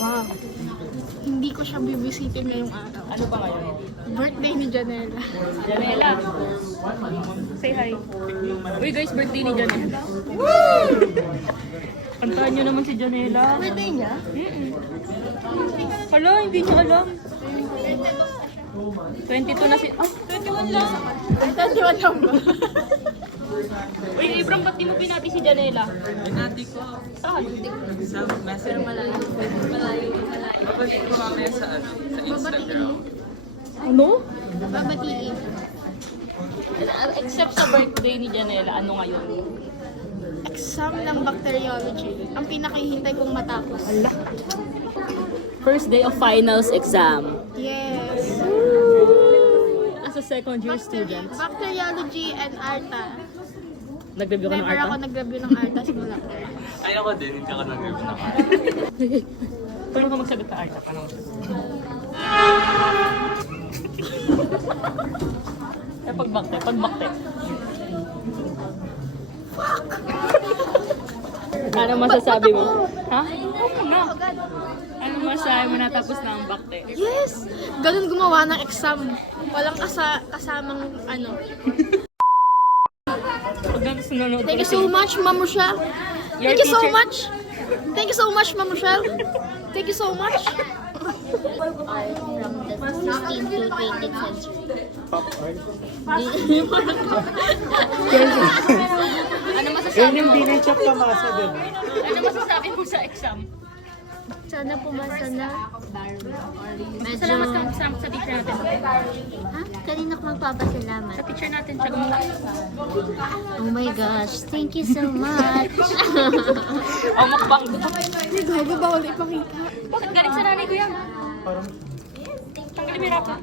Wow. Hindi ko siya bibisitin ngayong araw. Ano ba ngayon? Birthday ni Janela. Janela. Say hi. Uy guys, birthday ni Janela. Kantahan nyo naman si Janela. Birthday niya? Hala, hindi niya alam. 22 na si... Ah, 21 lang. 21 lang ba? Uy, Ibram, ba't di mo pinati si Janela? Binati ko. Saan? Sa messenger. Babati ko mamaya sa Instagram. Ano? Babatiin. Except sa birthday ni Janela, ano ngayon? Exam ng bacteriology. Ang pinakahihintay kong matapos. First day of finals exam. Yes. As a second year student, Bacteriology and ARTA. nag-review ka ng Never ako art? nag-review ng ARTA simula ko. Ayoko din, hindi ako nag-review na Paano ka magsagot sa art? Paano ka pagbakte. Ano masasabi mo? Ha? Oo na. Ano masasabi mo natapos na ang bakte? Yes! Ganun gumawa ng exam. Walang kasamang ano. Pag nanonood Thank you so much, Ma'am Rochelle. Your Thank you so teacher- much. Thank you so much, Ma'am Rochelle. Thank you so much. Art from the 16th to 20th century. Ano masasabi mo? Binitchap ka masa din. Ano masasabi mo sa exam? Sana pumasa na. Medyo... Salamat ka sa teacher natin. Ha? Kanina ko magpapasalamat. Sa teacher natin, tsaka mo. Oh my gosh, thank you so much. Oh, mukbang. Gago, bawal ipakita. Bakit galing sa nanay ko yan? Tanggalin mo yung rapa.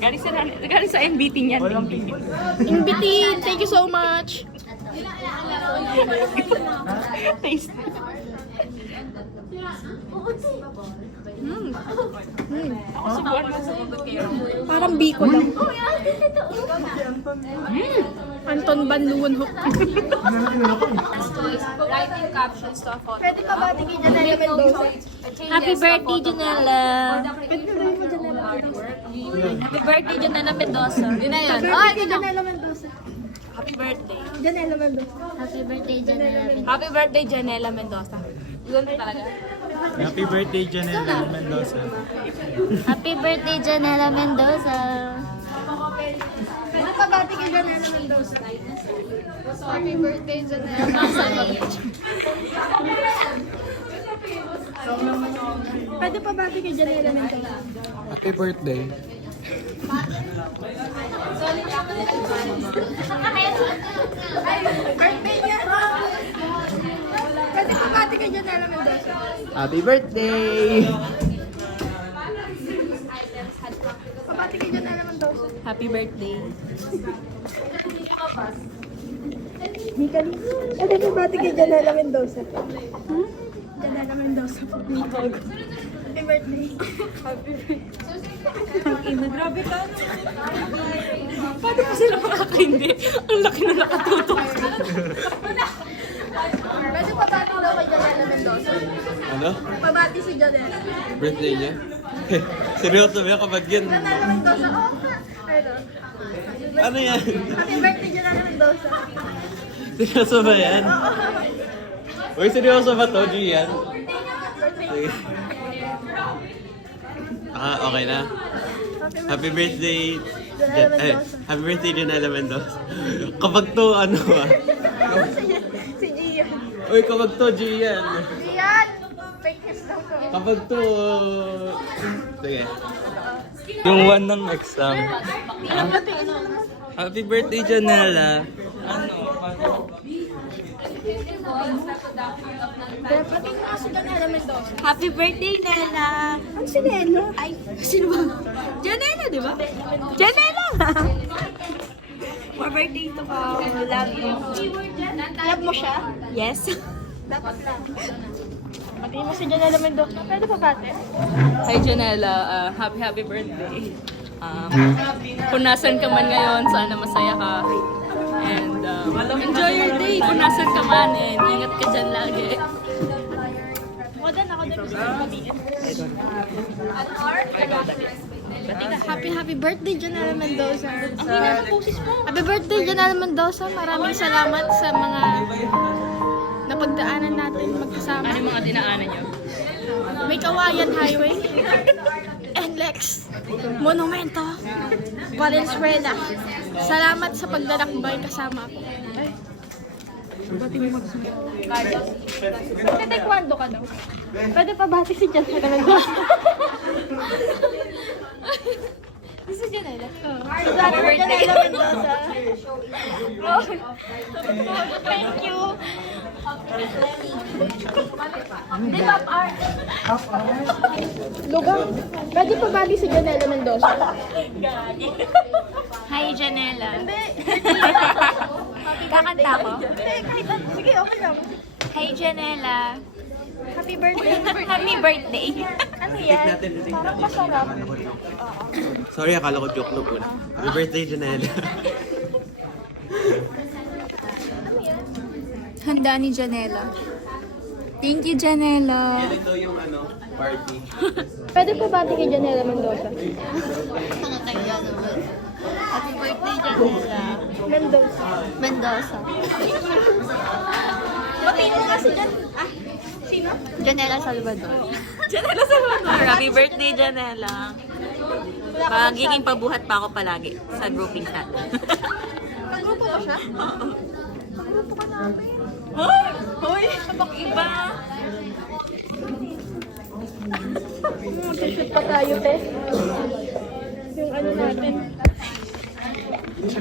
Galing sa MBT niyan. Inviti, thank you so much. Taste. Ako subuan mo sa Parang biko lang. Anton Banluon Hook. Writing captions to a photo. Pwede pa ba tingin dyan na Mendoza? Happy birthday, Janela. Happy birthday, Janela Mendoza. Yun na yun. Birthday kay Janela Mendoza. Happy birthday. Janela Mendoza. Happy birthday, Janela Mendoza. Happy birthday, Janela Mendoza. Yun talaga. Happy birthday, Janela Mendoza. Happy birthday, Janela Mendoza. Pwede pa ba tingin Janela Mendoza? Happy birthday, Janela Mendoza. Pwede pa ba tingin Janela Mendoza? Happy birthday. Birthday niya! Pwede pa ba tingin Janela Mendoza? Happy birthday! Pabati kay Janela Mendoza. Happy birthday. Mikali. Pwede pa bati kay Janela Mendoza. Janela Mendoza po. Happy birthday. Happy birthday. Grabe ka. Paano mo sila makakaindi? Ang laki na nakatutok. Pwede pabati daw kay Janela Mendoza. Ano? Pabati si Janela. Birthday niya? Seryoso ba kapag yun? Janela Mendoza. Oh, ano? Ano yan? Happy birthday, Janela Mendoza. Seryoso ba yan? Uy, seryoso ba to, Gian? Sige. Okay na. Happy birthday. Happy birthday Janela Mendoza. Kapag to, ano ah? Si Gian. Uy, kapag to, Gian. Gian! Fake news daw to. Kapag to... Sige. Yung one ng exam. Happy birthday, Janela. Pati mo si Janela Mendoza. Happy birthday, Nela. Ang si Nela. Ay, sino ba? Janela, di ba? Janela! More birthday to ka. Love you. Love mo siya? Yes. Dapat lang. Pati mo si Janela Mendoza. Pwede pa bate? Hi Janela, happy birthday. Kung nasan ka man ngayon, sana masaya ka. And enjoy your day kung nasan ka man. And ingat ka dyan lagi. Happy birthday, Janela Mendoza. Ang hina ng boses mo. Happy birthday, Janela Mendoza. Maraming salamat sa mga napagdaanan natin magkasama. Ano yung mga dinaanan niyo? May Kawayan Highway, NLEX, Monumento, Valenzuela. Salamat sa paglalakbay kasama ko. Taekwondo ka daw. Pwede pa bati si Janela Mendoza? This is Janela. Happy birthday, Janela Mendoza. Thank you. Di ba, art? Lugang, pwede pa bati si Janela Mendoza? Hi, Janela. Kakanta ko? Sige, okay lang. Hi, Janela. Happy birthday. Happy birthday. Ano yan? Parang masarap. Sorry, akala ko joke lang po. Happy birthday, Janela. Handa ni Janela. Thank you, Janela. Ito yung party. Pwede pa bati kay Janela Mendoza? Happy birthday, Janela. Mendoza. Mendoza. Batiin mo nga si Jan. Ah, sino? Janela Salvador. Janela Salvador. Happy birthday, Janela. Magiging pabuhat pa ako palagi sa grouping chat. Kagrupo ba siya? Kagrupo ka namin. Hoy! Kapag iba! Mag-shoot pa tayo, te. Yung ano natin. Peach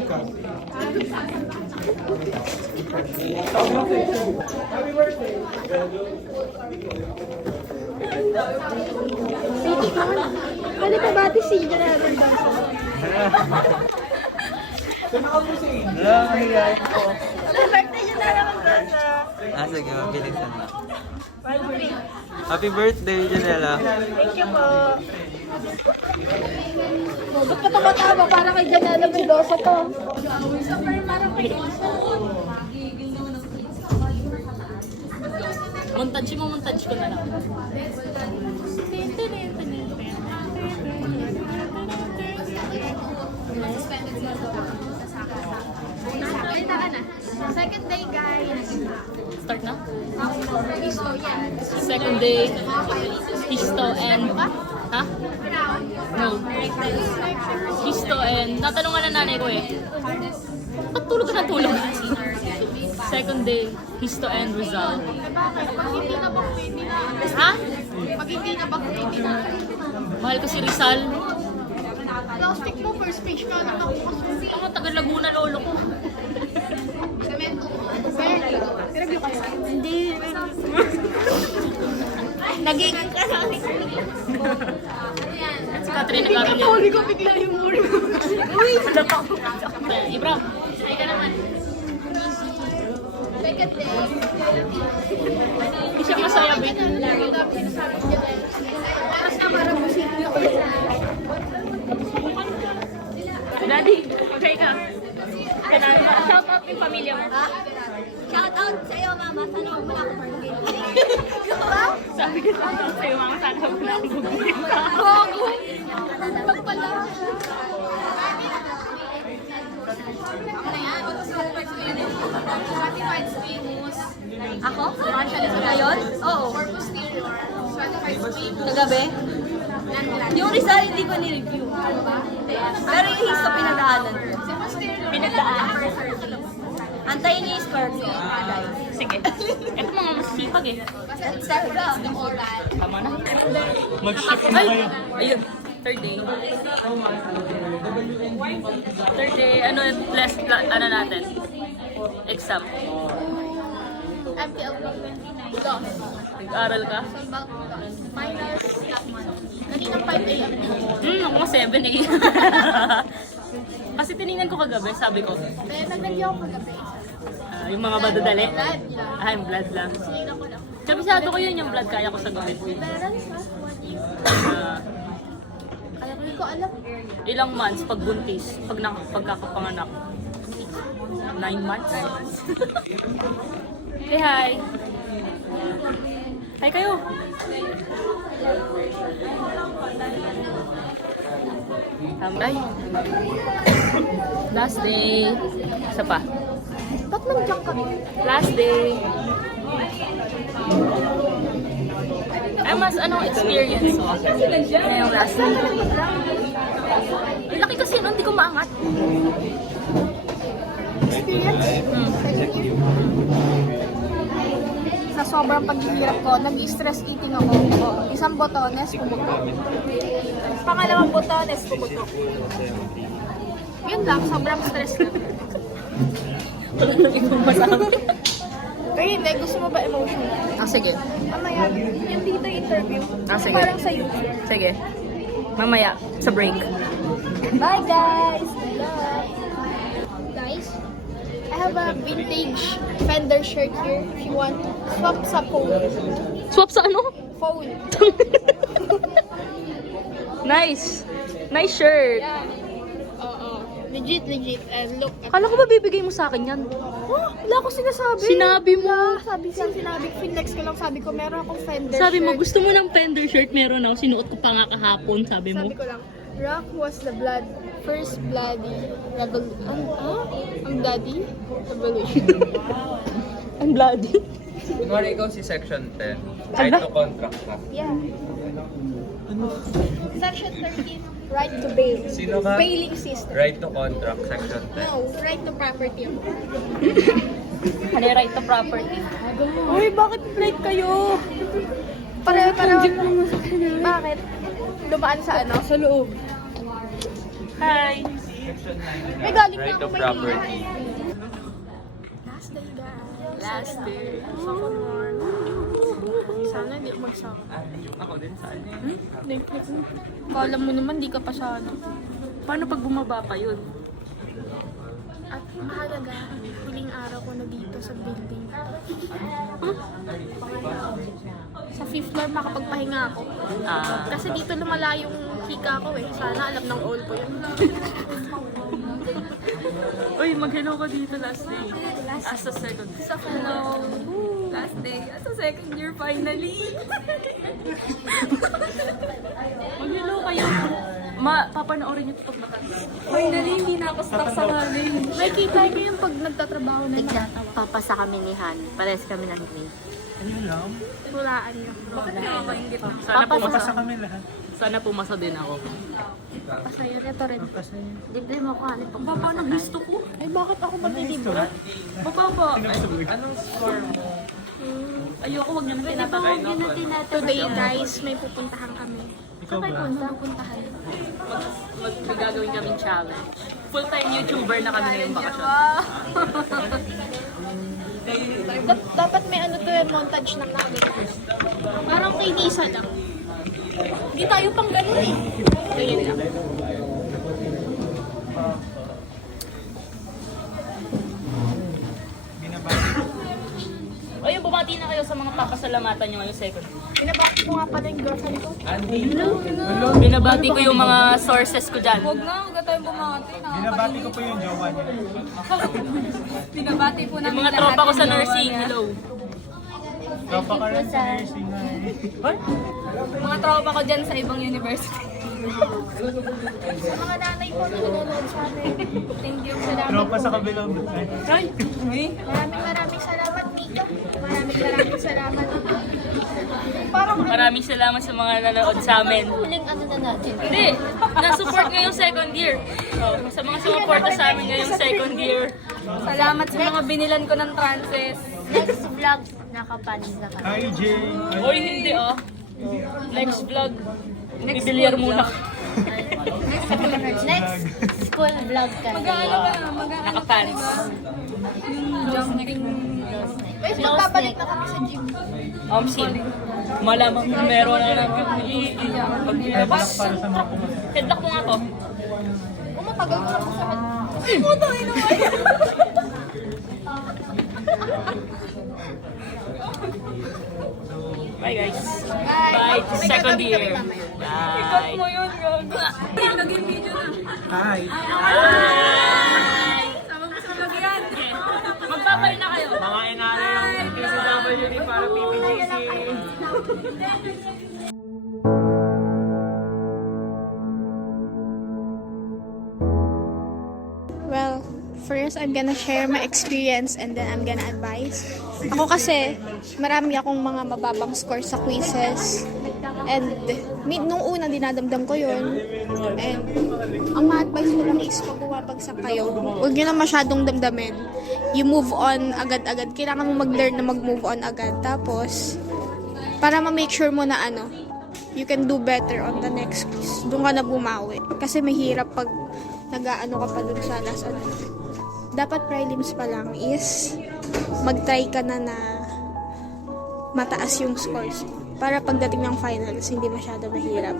naman. Pwede pa bati si Janela Mendoza? Happy birthday, Janela Mendoza. Sige, mabilisan na. Happy birthday, Janela. Thank you po. Ba't ka tumatawa para kay Janela Mendoza to? Parang kay Isa. Montage ko na lang. Salita ka na. Second day, guys. Start na? Isto, yan. Second day, Histo and... Ha? No. Histo and... Natanungan na nanay ko eh. Ba't tulog ka na tulog? Second day, Histo and Rizal. Bakit? Pag hindi na bang hindi na. Ha? Pag hindi na bang hindi na. Mahal ko si Rizal. Plastic mo, first page ka na nakuha. Ang taga Laguna lolo ko. Cemento. Barely. Review ka sa Hindi. Nagiging ka sa akin. Si Catherine nag-aaral yun. Huli ko bigla yung muli. Uy! Wala pa ako. Ibra, ay ka naman. Second day. Hindi siya masaya, babe. Lagi namin sinasabi si Janela. Oras na para musikin ako. Daddy, okay ka. Shout out yung pamilya mo. Shout out sa'yo, Mama. Sana huwag mo na ako parugin. Sabi ko sa'yo, mama, sana huwag na akong bugin ka. Ako? Ngayon? Oo. Kagabi? Yung Rizal hindi ko ni-review. Pero yung Histo pinagdaanan ko. Pinagdaan. Antayin niyo yung Scorpio. Sige. Ito mga masipag eh. Tama na. Mag-ship na kayo. Ayun. Third day. Third day, ano, ano natin? Exam. MTL 29. Loss. Nag-aral ka? Minus that month. Kaninang 5 a.m. Ako nga 7 eh. Kasi tinignan ko kagabi, sabi ko, Kaya nag-review ako kagabi. yung mga badadali. Blood lang. Yung blood lang. Sinignan ko lang. Kabisado ko yun, yung blood kaya ko sagutin. Parents ha? What year? Kaya ko hindi ko alam. Ilang months pag buntis, pagkakapanganak? 9 months? Say hi! Hi kayo. Tambay. Last day. Isa pa. Ba't nandiyan ka? Last day. Ay, mas anong experience mo? Ngayong last day. Ang laki kasi nun, hindi ko maangat. Experience? Sa sobrang paghihirap ko, nag-stress eating ako. Isang botones, pumutok. Pangalawang botones, pumutok. Yun lang, sobrang stress na. Wala nang ibang masabi. Pero hindi, gusto mo ba emotional? Ah, sige. Mamaya, yung dito interview. Ah, sige. Parang sa YouTube. Sige. Mamaya, sa break. Bye guys! Bye! Guys, I have a vintage Fender shirt here. If you want, swap sa phone. Swap sa ano? Phone. Nice. Nice shirt. Yeah. Oo. Legit. And look at... Kala ko ba bibigay mo sa akin yan? Oh, wala ko sinasabi. Sinabi mo. Wala, sinabi. Flex ko lang. Sabi ko, meron akong Fender Sabi mo, shirt. gusto mo ng Fender shirt, meron ako. Sinuot ko pa nga kahapon, sabi mo. Sabi ko lang, rock was the first bloody revolution. Ang bloody revolution. Ang bloody. Kunwari ikaw si Section 10, right to contract ka. Yeah. Section 13, right to bail. Sino ka? Bailing system. Right to contract, Section 10. No, right to property. Ano yung right to property? Uy, bakit late kayo? Pareho. Bakit? Dumaan sa ano? Sa loob. Hi. Section 9. May galing Right na to ako property. Last day, guys. Last day. Sana hindi ako magsama. Ako din saan eh. Netflix na. Kala mo naman, di ka pa sa ano. Paano pag bumaba pa yun? At mahalaga, huling araw ko na dito sa building. Sa 5th floor makapagpahinga ako. Kasi dito lumala yung hika ko eh. Sana alam ng all ko yun. Uy, mag-hello ka dito last day. As a second. Sa hello. Last day. Sa second year, finally. Mag-hello kayo. Papanoorin niyo ito pag matanda. Finally, hindi na ako stuck sa college. May kita ko yung pag nagtatrabaho na nakatawa. Papasa kami ni Han. Pares kami ng ni. Hulaan niyo. Sana pumasa. Papasa kami lahat. Sana pumasa din ako. Pasayo na to rin. Libre mo ko, ano pag Baba ng gusto ko. Ay, bakit ako maglilibro? Bababa. Anong score mo? Ayoko, wag niyo na tinatagay. Today guys, may pupuntahan kami. Saan kayo pupuntahan? Magagawin kaming challenge. Full-time YouTuber na kami ngayong bakasyon. Dapat may ano to yung montage na namin. Parang kay Nisa lang. Hindi tayo pang ganun eh. Ganyan lang. Ayun, bumati na kayo sa mga papasalamatan nyo ngayong second. Pinabakit ko nga pala yung girlfriend ko. Binabati ko yung mga sources ko dyan. Huwag na tayong bumati. Binabati ko po yung jowa niya. Binabati po Yung namin mga tropa ko sa nursing, hello. Tropa ka rin sa nursing na eh. Mga tropa ko dyan sa ibang university. Sa mga nanay ko na nanonood sa amin. Thank you. Salamat Tropa po. sa kabilang buhay. Maraming salamat dito. Maraming salamat. Parang Maraming salamat sa mga nanood sa amin. Huling ano na natin. Hindi, na-support ngayong second year. Oh, sa mga sumuporta sa amin ngayong second year. Salamat sa mga binilan ko ng trances. Next vlog, nakapanis na kami. Hi, Jay. Oy, hindi oh. Next vlog. Bibilyar muna. Next school vlog kami. Nakapants. Wait, magpapalik na kami sa gym. Sin. Malamang meron na lang paglabas. Para sa mga pumunta. Headlock mo nga to. Matagal ko na po sa Bye guys. Bye. Bye. May Second gagawin year. kami mamaya. Bye. Mo yun, gago. Naging video na. Hi. Bye. Sama mo sa lagyan. Magpapay na kayo. Mga inanay ng PCWD para PPGC. Well, first, I'm gonna share my experience and then I'm gonna advise. Ako kasi, marami akong mga mababang score sa quizzes. And nung una, dinadamdam ko yun. And ang ma-advise ko lang is pag bumabagsak kayo, huwag nyo na masyadong damdamin. You move on agad-agad. Kailangan mo mag-learn na mag-move on agad. Tapos, para ma-make sure mo na you can do better on the next quiz. Doon ka na bumawi. Kasi mahirap pag nag-aano ka pa dun sa last dapat prelims pa lang is mag-try ka na mataas yung scores para pagdating ng finals hindi masyado mahirap.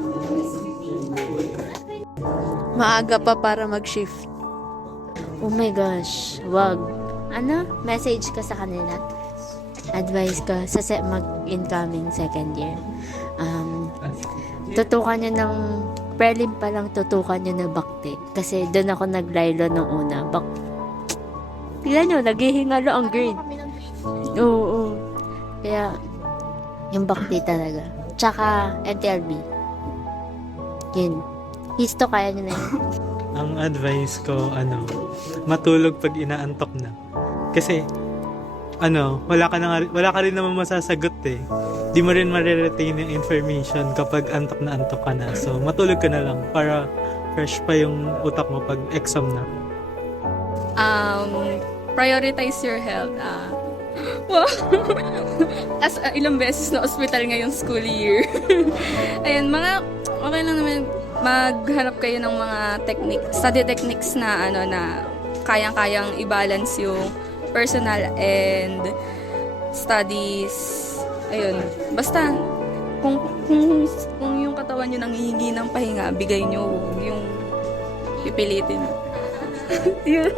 Maaga pa para mag-shift. Oh my gosh, wag. Message ka sa kanila. Advice ka sa mag-incoming second year. Tutukan nyo ng prelim pa lang, tutukan nyo na bakti. Kasi doon ako nag-lilo nung una. Tignan nyo, naghihingalo ang grade. Oo. Kaya, yung bakti talaga. Tsaka, NTLB. Yun. Histo, kaya nyo na yun. Ang advice ko, matulog pag inaantok na. Kasi, wala ka rin naman masasagot eh. Di mo rin ma-retain yung information kapag antok ka na. So, matulog ka na lang para fresh pa yung utak mo pag exam na. Prioritize your health. Wow. As ilang beses na hospital ngayong school year. Ayun, okay lang naman maghanap kayo ng mga study techniques na na kayang-kayang i-balance yung personal and studies. Ayun. Basta kung yung katawan nyo nanghihingi ng pahinga, bigay nyo yung pipilitin. Yun.